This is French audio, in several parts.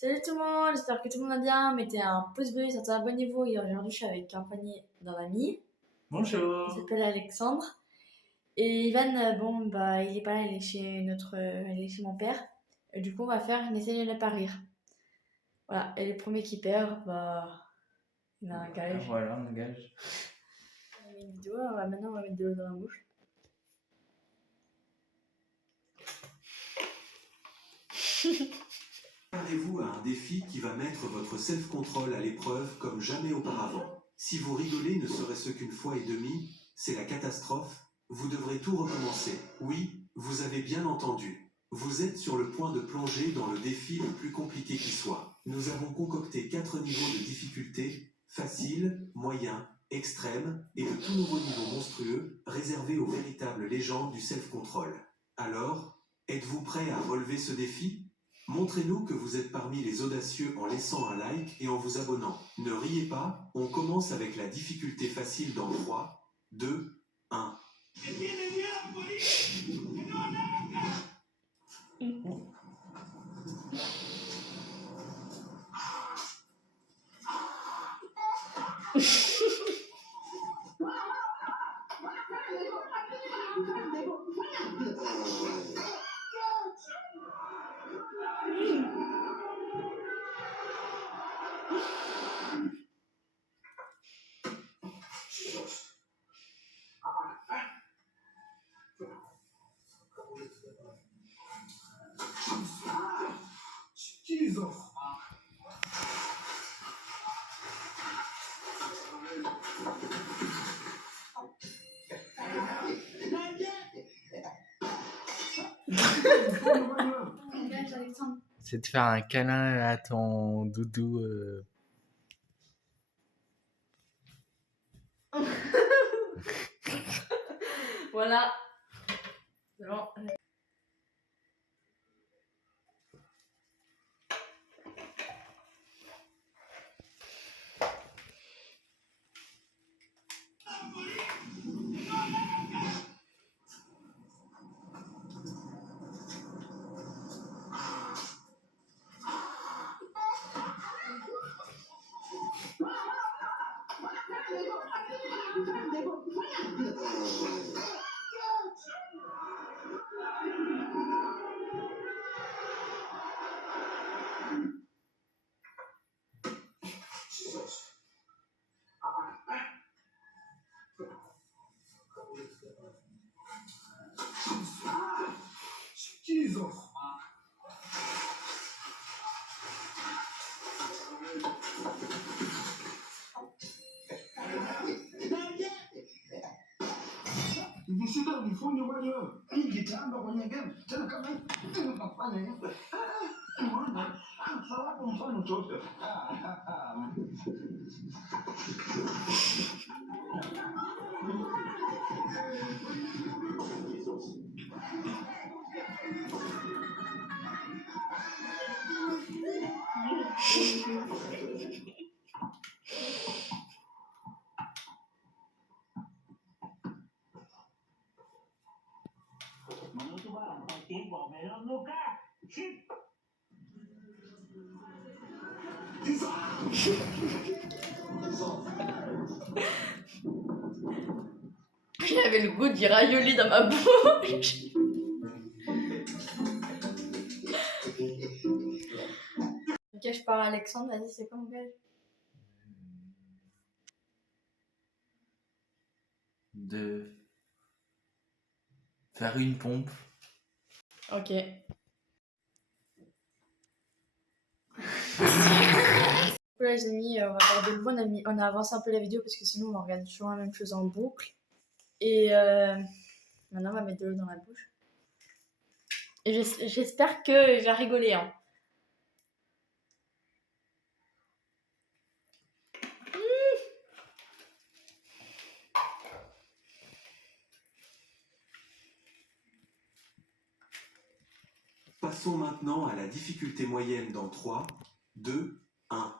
Salut tout le monde, j'espère que tout le monde va bien. Mettez un pouce bleu, surtout abonnez-vous. Et aujourd'hui, je suis avec un panier d'un ami. Bonjour. Il s'appelle Alexandre. Et Ivan, il est pas là, il est il est chez mon père. Et du coup, on va faire une essai de ne pas rire. Voilà, et le premier qui perd, il a un gage. Voilà, un gage. On a mis une vidéo, maintenant on va mettre de l'eau dans la bouche. Préparez-vous à un défi qui va mettre votre self-control à l'épreuve comme jamais auparavant. Si vous rigolez ne serait-ce qu'une fois et demie, c'est la catastrophe. Vous devrez tout recommencer. Oui, vous avez bien entendu. Vous êtes sur le point de plonger dans le défi le plus compliqué qui soit. Nous avons concocté 4 niveaux de difficulté, facile, moyen, extrême et de tout nouveau niveau monstrueux, réservés aux véritables légendes du self-control. Alors, êtes-vous prêt à relever ce défi ? Montrez-nous que vous êtes parmi les audacieux en laissant un like et en vous abonnant. Ne riez pas, on commence avec la difficulté facile dans 3, 2, 1. C'est de faire un câlin à ton doudou. Voilà. C'est bon. Nisita unifunye wewe. Hii kitamba kwenye game. Tena kama hii unafanya hivyo. Unaona? Sababu mfano chote. Manutu ba, pati bo meron luka. Shit. J'avais le goût du ravioli dans ma bouche. Ok, je pars à Alexandre, vas-y, c'est quoi mon gage? De faire une pompe. Ok. Là les amis, on va garder le bon ami. On a avancé un peu la vidéo parce que sinon on va regarder toujours la même chose en boucle. Et maintenant on va mettre de l'eau dans la bouche. Et j'espère que j'ai rigolé. Hein. Passons maintenant à la difficulté moyenne dans 3, 2, 1.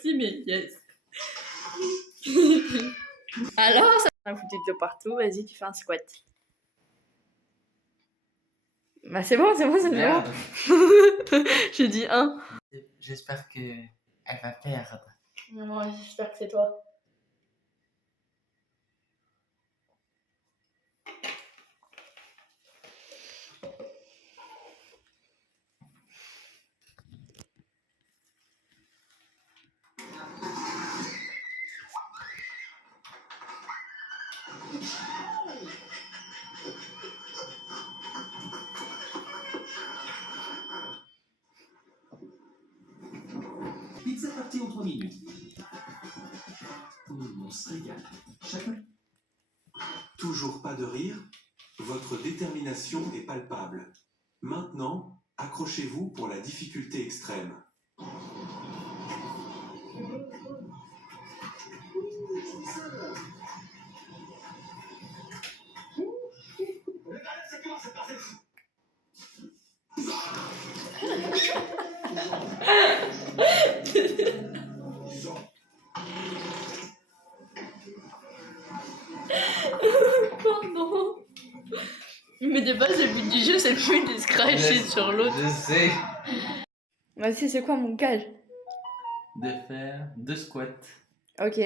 aussi, mais yes. Alors, ça a foutu de l'eau partout. Vas-y, tu fais un squat. Bah c'est bon, c'est bon. Merde. J'ai dit un. J'espère que elle va perdre. Non, j'espère que c'est toi. Pizza partie en 3 minutes. On se régale. Chacun. Toujours pas de rire? Votre détermination est palpable. Maintenant, accrochez-vous pour la difficulté extrême. Pardon. Mais de base, le but du jeu, c'est plus de se cracher sur l'autre. Je sais. Vas-y, c'est quoi mon gage? De faire 2 squats. Ok.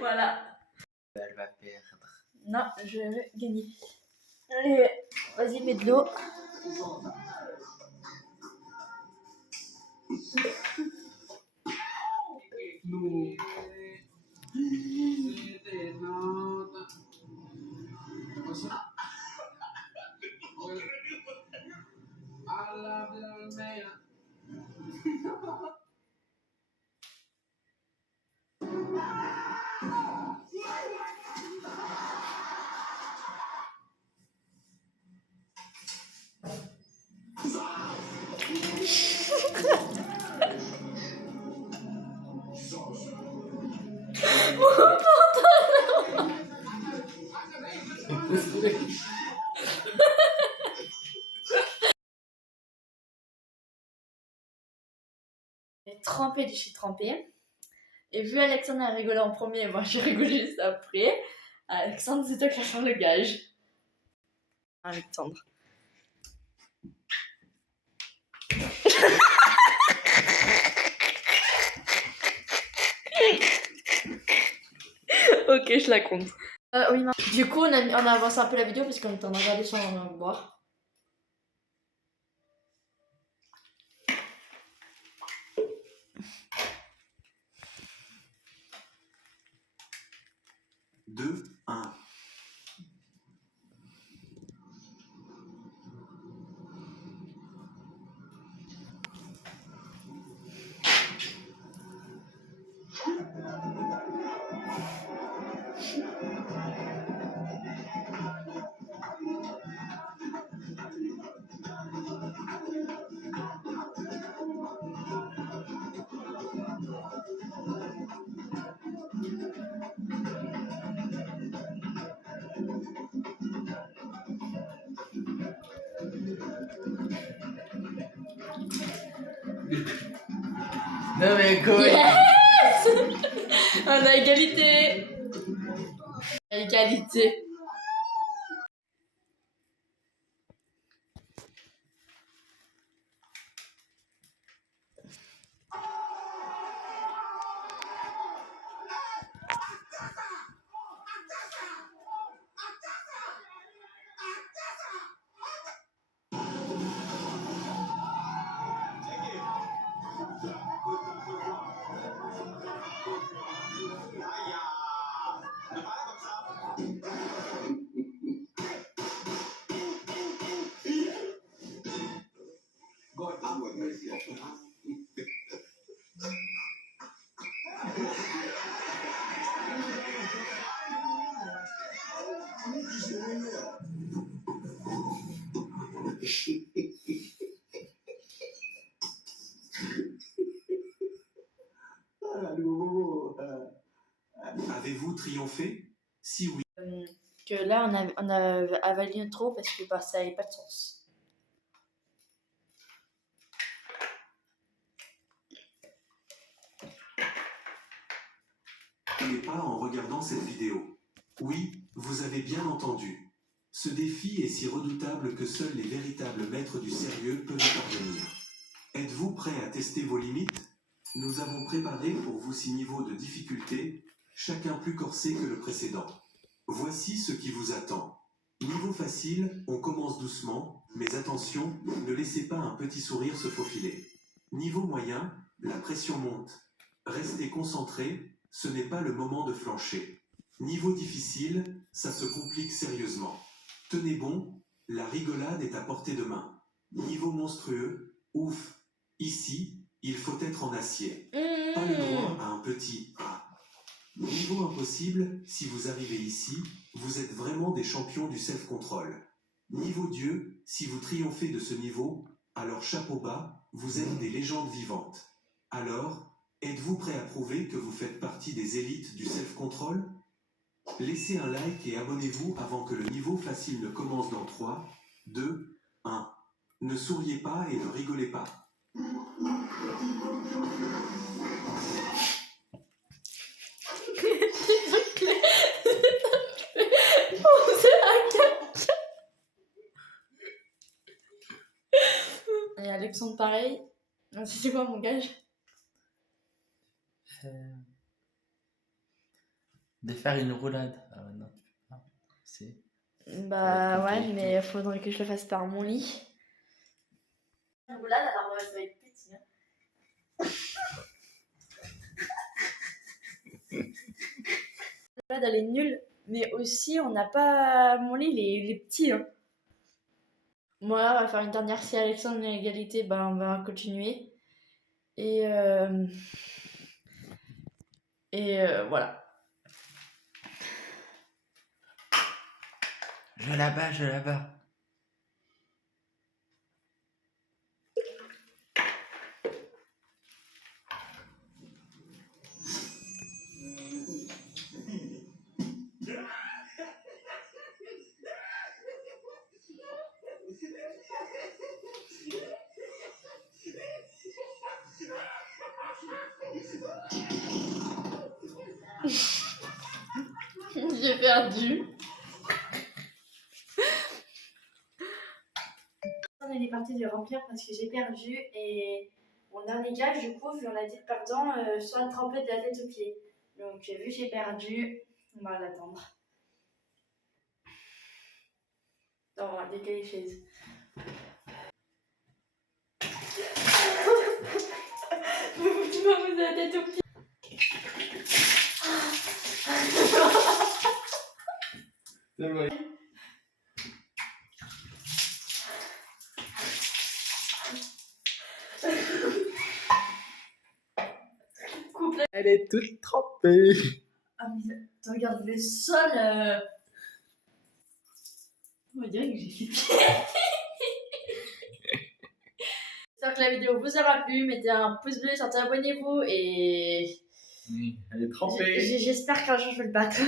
Voilà. Elle va perdre. Non, je vais gagner. Allez, vas-y, mets de l'eau. Trempé, je suis trempée. Et vu Alexandre a rigolé en premier, moi j'ai rigolé juste après. Alexandre, c'est toi qui as fait le gage. Alexandre. Ok, je la compte. Oui, du coup, on a avancé un peu la vidéo parce qu'on était en train de regarder sans boire. Deux, un. Non mais quoi? Yes. On a égalité. Égalité. Avez-vous triomphé? Si oui. Que là, on a avalé trop parce que bah, ça n'avait pas de sens. pas en regardant cette vidéo. Oui, vous avez bien entendu. Ce défi est si redoutable que seuls les véritables maîtres du sérieux peuvent y parvenir. Êtes-vous prêt à tester vos limites? Nous avons préparé pour vous 6 niveaux de difficulté, chacun plus corsé que le précédent. Voici ce qui vous attend. Niveau facile, on commence doucement, mais attention, ne laissez pas un petit sourire se faufiler. Niveau moyen, la pression monte. Restez concentré, ce n'est pas le moment de flancher. Niveau difficile, ça se complique sérieusement. Tenez bon, la rigolade est à portée de main. Niveau monstrueux, ouf, ici, il faut être en acier. Pas le droit à un petit « ah ». Niveau impossible, si vous arrivez ici, vous êtes vraiment des champions du self-control. Niveau Dieu, si vous triomphez de ce niveau, alors chapeau bas, vous êtes des légendes vivantes. Alors, êtes-vous prêt à prouver que vous faites partie des élites du self-control? Laissez un like et abonnez-vous avant que le niveau facile ne commence dans 3, 2, 1. Ne souriez pas et ne rigolez pas. Et Alexandre, pareil. C'est quoi mon gage? De faire une roulade. Ah non, tu peux pas. C'est... Bah ouais, compliqué. mais faudrait que je le fasse par mon lit. Une roulade, alors ça va être petit. La roulade, elle est nulle, mais aussi on n'a pas. Mon lit, il est petit. Hein. Moi, on va faire une dernière. Si Alexandre est à égalité, bah on va continuer. Et voilà. Je la bats, je la bats. J'ai perdu. On est parti de remplir parce que j'ai perdu et mon dernier gage, du coup, vu on a dit le perdant, soit le tremper de la tête aux pieds. Donc, vu que j'ai perdu, on va l'attendre. On va décaler les chaises. Tu m'as posé la tête aux pieds. C'est vrai. Couple. Elle est toute trempée. Ah, mais regarde le sol. On dirait que j'ai fait pire. J'espère que la vidéo vous aura plu. Mettez un pouce bleu, surtout abonnez-vous et. Oui, elle est trempée. J'espère qu'un jour je vais le battre.